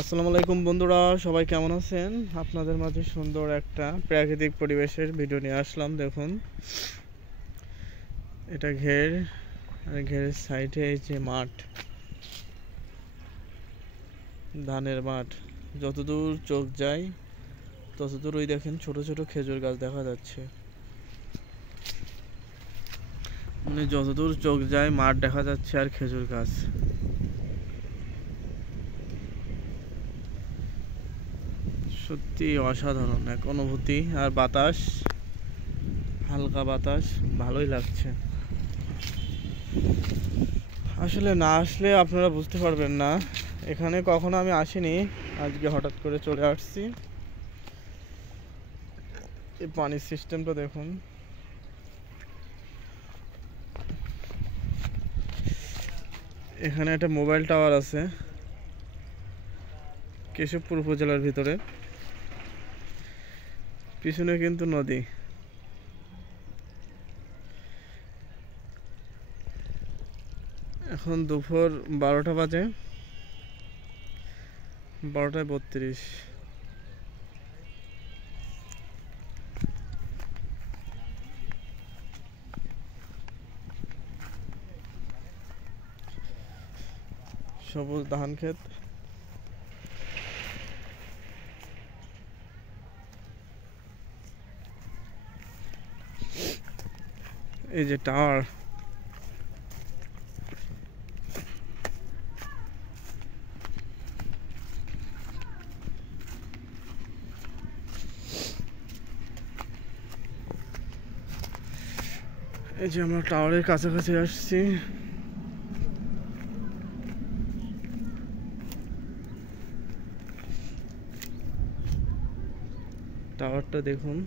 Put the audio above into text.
আসসালামু আলাইকুম বন্ধুরা, সবাই কেমন আছেন? আপনাদের মাঝে সুন্দর একটা প্রাকৃতিক পরিবেশের ভিডিও নিয়ে আসলাম। দেখুন, এটা ঘের, আর ঘেরের সাইডে এই যে মাঠ, ধানের মাঠ। যতদূর চোখ যায় ততদূর ওই দেখেন ছোট ছোট খেজুর গাছ দেখা যাচ্ছে। মানে যতদূর চোখ যায় মাঠ দেখা যাচ্ছে আর খেজুর গাছ। সত্যি অসাধারণ এক অনুভূতি। আর বাতাস, হালকা বাতাস, ভালোই লাগছে। আসলে না আসলে আপনারা বুঝতে পারবেন না, এখানে কখনো আমি আসিনি, আজকে হঠাৎ করে চলে আসছি। এই পানির সিস্টেমটা দেখুন। এখানে একটা মোবাইল টাওয়ার আছে কেশবপুর উপজেলার ভিতরে, পিছনে কিন্তু নদী। এখন দুপুর 12টা বাজে, 12:32। সবুজ ধান ক্ষেত। এই যে টাওয়ার, এই যে আমরা টাওয়ারের কাছাকাছি আসছি। টাওয়ারটা দেখুন।